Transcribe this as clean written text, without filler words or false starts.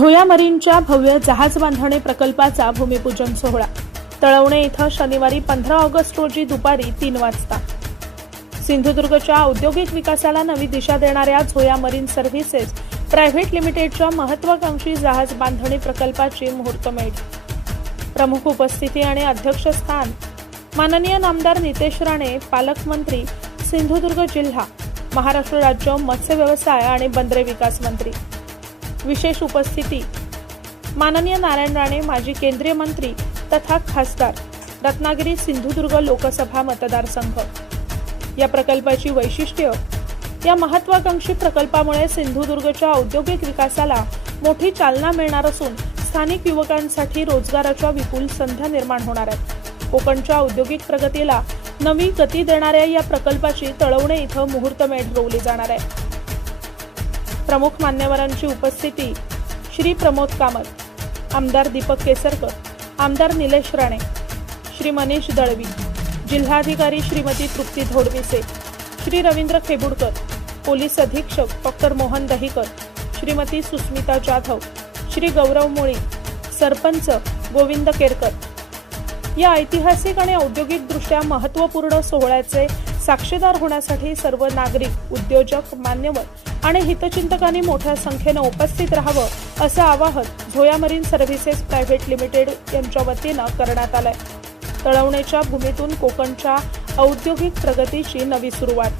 झोया मरीनच्या भव्य जहाज बांधणी प्रकल्पाचा भूमिपूजन सोहळा तळवणे इथं शनिवारी 15 ऑगस्ट रोजी दुपारी 3 वाजता। सिंधुदुर्गच्या औद्योगिक विकासाला नवी दिशा देणाऱ्या झोया मरीन सर्व्हिसेस प्रायव्हेट लिमिटेडच्या महत्त्वाकांक्षी जहाज बांधणी प्रकल्पाची मुहूर्तमेढ। प्रमुख उपस्थिती आणि अध्यक्षस्थान माननीय नामदार नितेश राणे, पालकमंत्री, सिंधुदुर्ग जिल्हा, महाराष्ट्र राज्य मत्स्य व्यवसाय आणि बंदरे विकास मंत्री। विशेष उपस्थिती माननीय नारायण राणे, माजी केंद्रीय मंत्री तथा खासदार, रत्नागिरी सिंधुदुर्ग लोकसभा मतदारसंघ। या प्रकल्पाची वैशिष्ट्य, या महत्त्वाकांक्षी प्रकल्पामुळे सिंधुदुर्गच्या औद्योगिक विकासाला मोठी चालना मिळणार असून स्थानिक युवकांसाठी रोजगाराच्या विपुल संधी निर्माण होणार आहेत। कोकणच्या औद्योगिक प्रगतीला नवी गती देणाऱ्या या प्रकल्पाची तळवणे इथं मुहूर्तमेढ रोवली जाणार आहे। प्रमुख मान्यवरांची उपस्थिती श्री प्रमोद कामत, आमदार दीपक केसरकर, आमदार निलेश राणे, श्री मनीष दळवी, जिल्हाधिकारी श्रीमती तृप्ती धोडविसे, श्री रवींद्र खेबुडकर, पोलीस अधीक्षक डॉक्टर मोहन दहीकर, श्रीमती सुस्मिता जाधव, श्री गौरव मोळी, सरपंच गोविंद केरकर। या ऐतिहासिक आणि औद्योगिकदृष्ट्या महत्त्वपूर्ण सोहळ्याचे साक्षीदार होण्यासाठी सर्व नागरिक, उद्योजक, मान्यवर आणि हितचिंतकांनी मोठ्या संख्येने उपस्थित राहावं असं आवाहन Zoya marine services private limited यांच्या वतीनं करण्यात आलंय। तळवणेच्या भूमीतून कोकणच्या औद्योगिक प्रगतीची नवी सुरुवात।